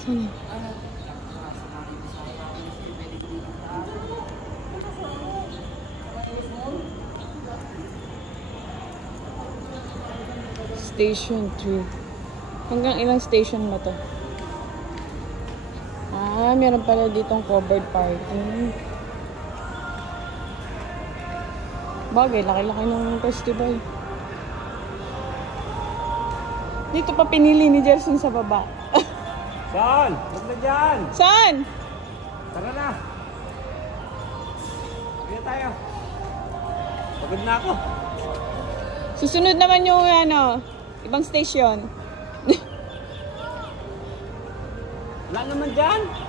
Saan? Station 2. Hanggang ilang station ba to? Ah, meron pala ditong covered parking. Bagay, laki-laki ng festival. Dito pa pinili ni Jerson sa baba. Saan? Huwag na dyan! Saan? Tara na! Kaya tayo. Pagod na ako. Susunod naman yung ibang station. Wala naman dyan!